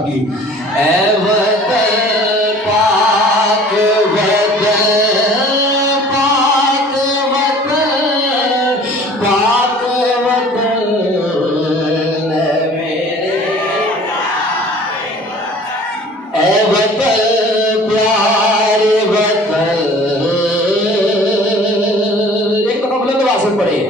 आपकी। ऐ वतन पाक वतन, पाक वतन, पाक वतन है मेरे, ऐ वतन प्यारे वतन। एक दफा बुलंद आवाज से पढ़े,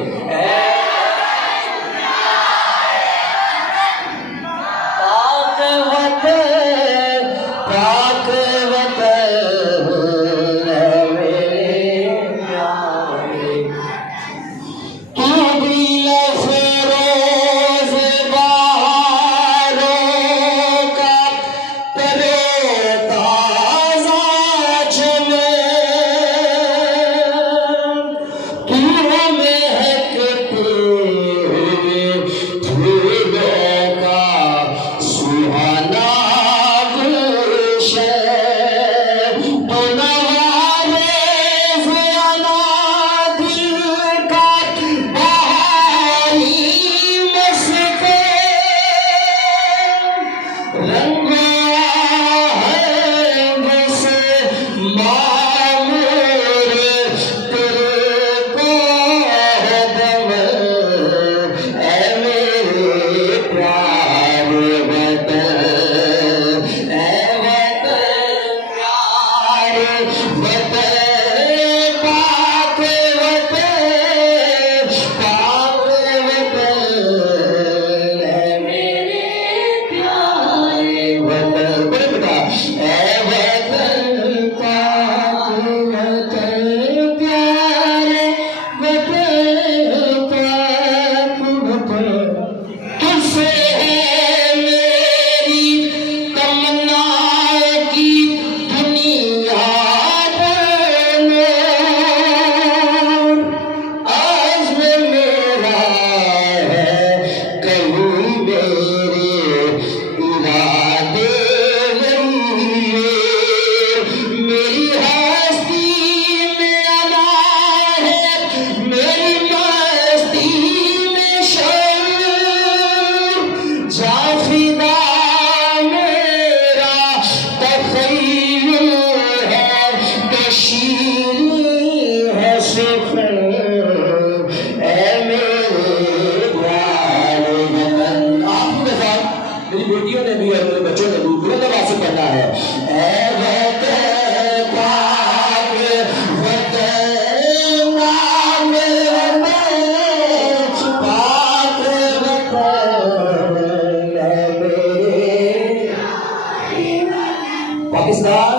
मेरी बेटियों ने भी और मेरे बच्चों ने भी बुलंद आवाज से पढ़ना है। ऐ वतन पाक वतन, पाक वतन है मेरे पाकिस्तान।